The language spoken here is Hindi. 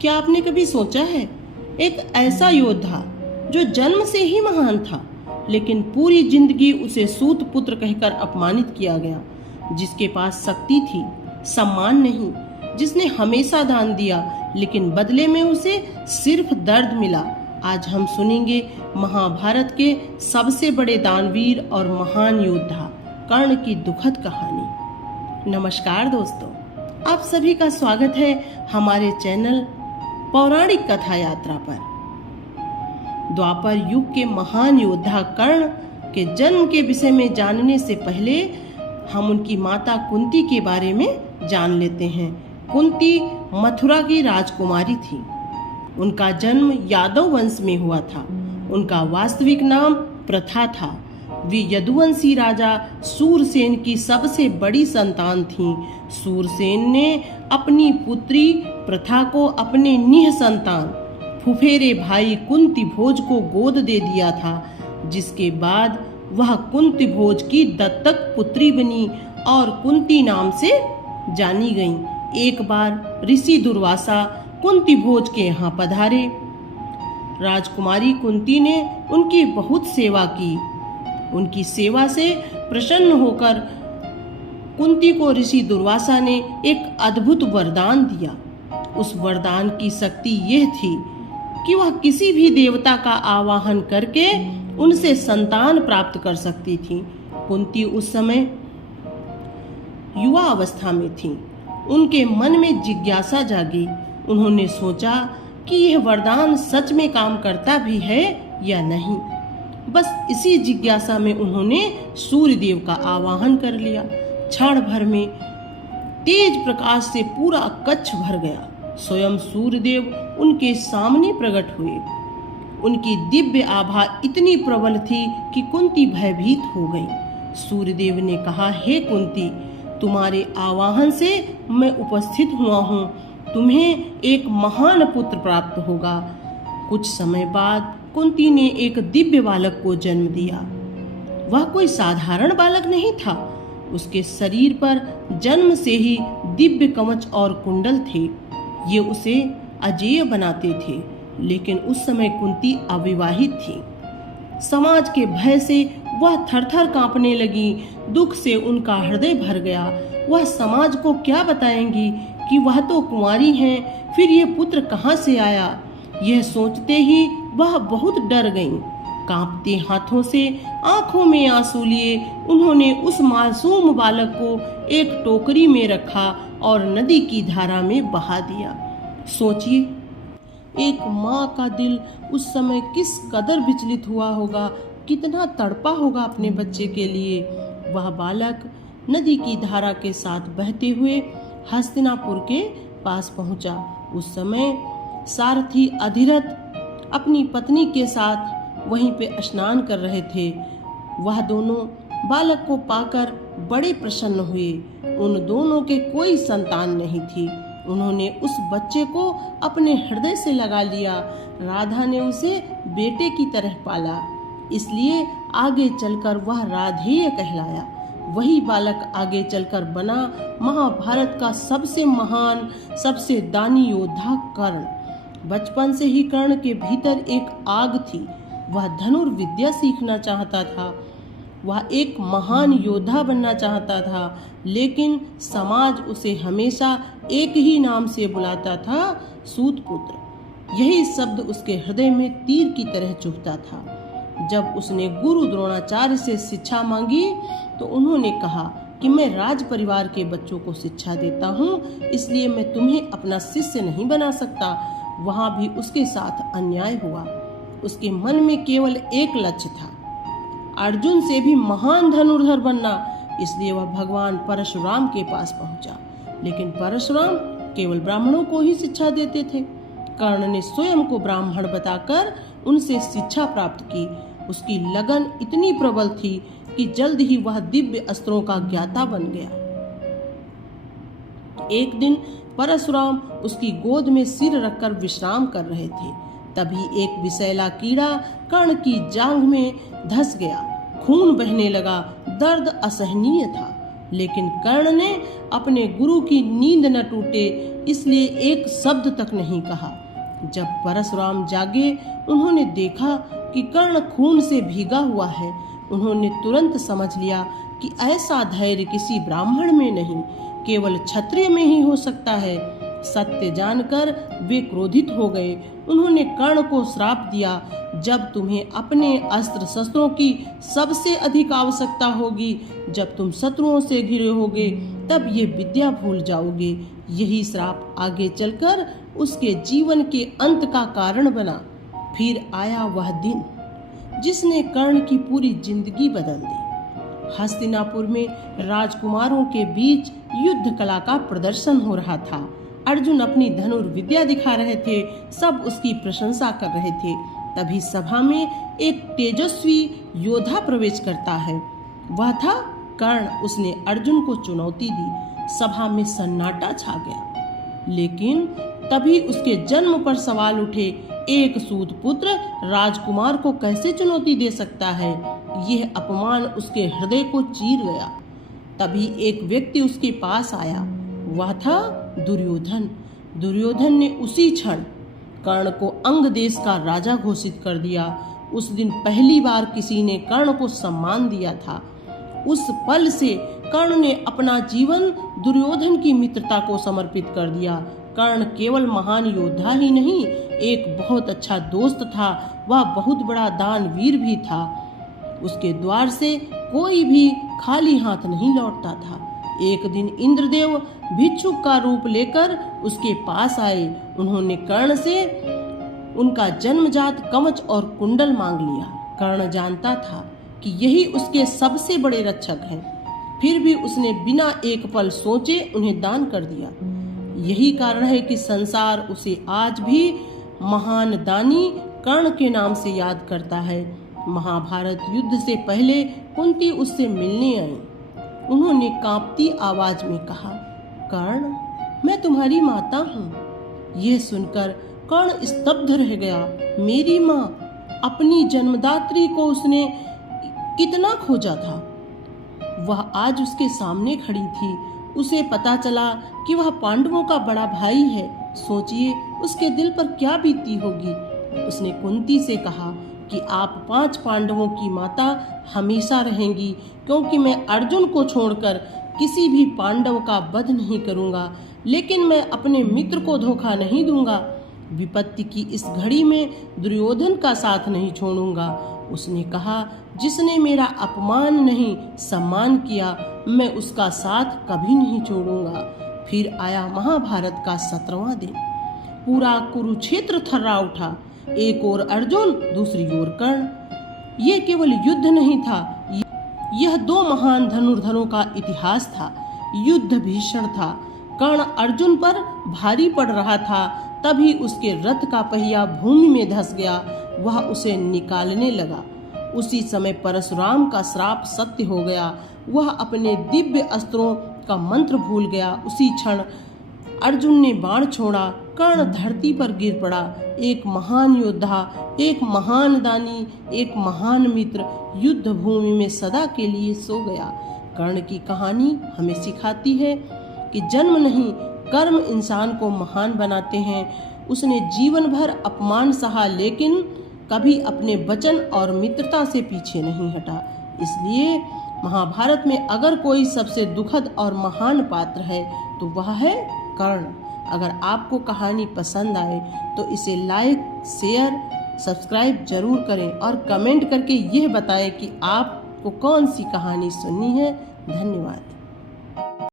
क्या आपने कभी सोचा है, एक ऐसा योद्धा जो जन्म से ही महान था, लेकिन पूरी जिंदगी उसे सूत पुत्र कहकर अपमानित किया गया, जिसके पास शक्ति थी, सम्मान नहीं, जिसने हमेशा दान दिया लेकिन बदले में उसे सिर्फ दर्द मिला। आज हम सुनेंगे महाभारत के सबसे बड़े दानवीर और महान योद्धा कर्ण की दुखद कहानी। नमस्कार दोस्तों, आप सभी का स्वागत है हमारे चैनल पौराणिक कथा यात्रा पर। द्वापर युग के महान योद्धा कर्ण के जन्म के विषय में जानने से पहले हम उनकी माता कुंती के बारे में जान लेते हैं। कुंती मथुरा की राजकुमारी थी। उनका जन्म यादव वंश में हुआ था। उनका वास्तविक नाम प्रथा था। वे यदुवंशी राजा सूरसेन की सबसे बड़ी संतान थीं। सूरसेन ने अपनी पुत्री प्रथा को अपने निह संतान फुफेरे भाई कुंती भोज को गोद दे दिया था, जिसके बाद वह कुंती भोज की दत्तक पुत्री बनी और कुंती नाम से जानी गई। एक बार ऋषि दुर्वासा कुंती भोज के यहाँ पधारे। राजकुमारी कुंती ने उनकी बहुत सेवा की। उनकी सेवा से प्रसन्न होकर कुंती को ऋषि दुर्वासा ने एक अद्भुत वरदान दिया। उस वरदान की शक्ति यह थी कि वह किसी भी देवता का आवाहन करके उनसे संतान प्राप्त कर सकती थी। कुंती उस समय युवा अवस्था में थी। उनके मन में जिज्ञासा जागी। उन्होंने सोचा कि यह वरदान सच में काम करता भी है या नहीं। बस इसी जिज्ञासा में उन्होंने सूर्यदेव का आवाहन कर लिया। क्षण भर में तेज प्रकाश से पूरा कच्छ भर गया। स्वयं सूर्यदेव उनके सामने प्रकट हुए। उनकी दिव्य आभा इतनी प्रबल थी कि कुंती भयभीत हो गई। सूर्यदेव ने कहा, हे कुंती, तुम्हारे आवाहन से मैं उपस्थित हुआ हूँ। तुम्हें एक महान पुत्र प्राप्त होगा। कुछ समय बाद कुंती ने एक दिव्य बालक को जन्म दिया। वह कोई साधारण बालक नहीं था। उसके शरीर पर जन्म से ही दिव्य कवच और कुंडल थे। ये उसे अजेय बनाते थे। लेकिन उस समय कुंती अविवाहित थी। समाज के भय से वह थरथर कांपने लगी। दुख से उनका हृदय भर गया। वह समाज को क्या बताएंगी कि वह तो कुंवारी हैं, फिर ये पुत्र कहाँ से आया। यह सोचते ही वह बहुत डर गईं। कांपते हाथों से आंखों में आंसू लिए उन्होंने उस मासूम बालक को एक टोकरी में रखा और नदी की धारा में बहा दिया। सोचिए, एक माँ का दिल उस समय किस कदर विचलित हुआ होगा, कितना तड़पा होगा अपने बच्चे के लिए। वह बालक नदी की धारा के साथ बहते हुए हस्तिनापुर के पास पहुंचा। उस समय सारथी अधिरथ अपनी पत्नी के साथ वहीं पे स्नान कर रहे थे। वह दोनों बालक को पाकर बड़े प्रसन्न हुए। उन दोनों के कोई संतान नहीं थी। उन्होंने उस बच्चे को अपने हृदय से लगा लिया। राधा ने उसे बेटे की तरह पाला, इसलिए आगे चलकर वह राधेय कहलाया। वही बालक आगे चलकर बना महाभारत का सबसे महान, सबसे दानी योद्धा कर्ण। बचपन से ही कर्ण के भीतर एक आग थी। वह धनुर्विद्या सीखना चाहता था। वह एक महान योद्धा बनना चाहता था, लेकिन समाज उसे हमेशा एक ही नाम से बुलाता था, सूतपुत्र। यही शब्द उसके हृदय में तीर की तरह चुभता था। जब उसने गुरु द्रोणाचार्य से शिक्षा मांगी तो उन्होंने कहा कि मैं राज परिवार के बच्चों को शिक्षा देता हूँ, इसलिए मैं तुम्हें अपना शिष्य नहीं बना सकता। वहाँ भी उसके साथ अन्याय हुआ। उसके मन में केवल एक लक्ष्य था, अर्जुन से भी महान धनुर्धर बनना। इसलिए वह भगवान परशुराम के पास पहुंचा। लेकिन परशुराम केवल ब्राह्मणों को ही शिक्षा देते थे। कर्ण ने स्वयं को ब्राह्मण बताकर उनसे शिक्षा प्राप्त की। उसकी लगन इतनी प्रबल थी कि जल्द ही वह दिव्य अस्त्रों का ज्ञाता बन गया। एक दिन परशुराम उसकी गोद में सिर रखकर विश्राम कर रहे थे। तभी एक विषैला कीड़ा कर्ण की जांघ में धंस गया। खून बहने लगा। दर्द असहनीय था। लेकिन कर्ण ने अपने गुरु की नींद न टूटे इसलिए एक शब्द तक नहीं कहा। जब परशुराम जागे उन्होंने देखा कि कर्ण खून से भीगा हुआ है। उन्होंने तुरंत समझ लिया कि ऐसा धैर्य किसी ब्राह्मण में नहीं, केवल क्षत्रिय में ही हो सकता है। सत्य जानकर वे क्रोधित हो गए। उन्होंने कर्ण को श्राप दिया, जब तुम्हें अपने अस्त्र शस्त्रों की सबसे अधिक आवश्यकता होगी, जब तुम शत्रुओं से घिरे होगे, तब ये विद्या भूल जाओगे। यही श्राप आगे चलकर उसके जीवन के अंत का कारण बना। फिर आया वह दिन जिसने कर्ण की पूरी जिंदगी बदल दी। हस्तिनापुर में राजकुमारों के बीच युद्ध कला का प्रदर्शन हो रहा था। अर्जुन अपनी धनुर्विद्या दिखा रहे थे, सब उसकी प्रशंसा कर रहे थे। तभी सभा में एक तेजस्वी योद्धा प्रवेश करता है। वह था कर्ण। उसने अर्जुन को चुनौती दी। सभा में सन्नाटा छा गया। लेकिन तभी उसके जन्म पर सवाल उठे, एक सूत पुत्र राजकुमार को कैसे चुनौती दे सकता है? यह अपमान उसके हृदय को चीर गया। तभी एक व्यक्ति उसके पास आया। वह था दुर्योधन। दुर्योधन ने उसी क्षण कर्ण को अंग देश का राजा घोषित कर दिया। उस दिन पहली बार किसी ने कर्ण को सम्मान दिया था। उस पल से कर्ण ने अपना जीवन दुर्योधन की मित्रता को समर्पित कर दिया। कर्ण केवल महान योद्धा ही नहीं, एक बहुत अच्छा दोस्त था। वह बहुत बड़ा दानवीर भी था। उसके द्वार से कोई भी खाली हाथ नहीं लौटता था। एक दिन इंद्रदेव भिक्षुक का रूप लेकर उसके पास आए। उन्होंने कर्ण से उनका जन्मजात कवच और कुंडल मांग लिया। कर्ण जानता था कि यही उसके सबसे बड़े रक्षक हैं। फिर भी उसने बिना एक पल सोचे उन्हें दान कर दिया। यही कारण है कि संसार उसे आज भी महान दानी कर्ण के नाम से याद करता है। महाभारत युद्ध से पहले कुंती उससे मिलने आई। उन्होंने कांपती आवाज में कहा, कर्ण, मैं तुम्हारी माता हूँ। यह सुनकर कर्ण स्तब्ध रह गया। मेरी माँ, अपनी जन्मदात्री को उसने कितना खोजा था। वह आज उसके सामने खड़ी थी। उसे पता चला कि वह पांडवों का बड़ा भाई है। सोचिए उसके दिल पर क्या बीती होगी। उसने कुंती से कहा कि आप 5 पांडवों की माता हमेशा रहेंगी, क्योंकि मैं अर्जुन को छोड़कर किसी भी पांडव का वध नहीं करूंगा, लेकिन मैं अपने मित्र को धोखा नहीं दूंगा। विपत्ति की इस घड़ी में दुर्योधन का साथ नहीं छोड़ूंगा। उसने कहा, जिसने मेरा अपमान नहीं सम्मान किया, मैं उसका साथ कभी नहीं छोड़ूंगा। फिर आया महाभारत का 17वां दिन। पूरा कुरुक्षेत्र थर्रा उठा। एक ओर अर्जुन, दूसरी ओर कर्ण। यह केवल युद्ध नहीं था, यह 2 महान धनुर्धरों का इतिहास था। युद्ध भीषण था। कर्ण अर्जुन पर भारी पड़ रहा था। तभी उसके रथ का पहिया भूमि में धंस गया। वह उसे निकालने लगा। उसी समय परशुराम का श्राप सत्य हो गया। वह अपने दिव्य अस्त्रों का मंत्र भूल गया। उसी क्षण अर्जुन ने बाण छोड़ा। कर्ण धरती पर गिर पड़ा। एक महान योद्धा, एक महान दानी, एक महान मित्र युद्ध भूमि में सदा के लिए सो गया। कर्ण की कहानी हमें सिखाती है कि जन्म नहीं, कर्म इंसान को महान बनाते हैं। उसने जीवन भर अपमान सहा, लेकिन कभी अपने वचन और मित्रता से पीछे नहीं हटा। इसलिए महाभारत में अगर कोई सबसे दुखद और महान पात्र है तो वह है कर्ण। अगर आपको कहानी पसंद आए तो इसे लाइक, शेयर, सब्सक्राइब जरूर करें और कमेंट करके यह बताएं कि आपको कौन सी कहानी सुननी है। धन्यवाद।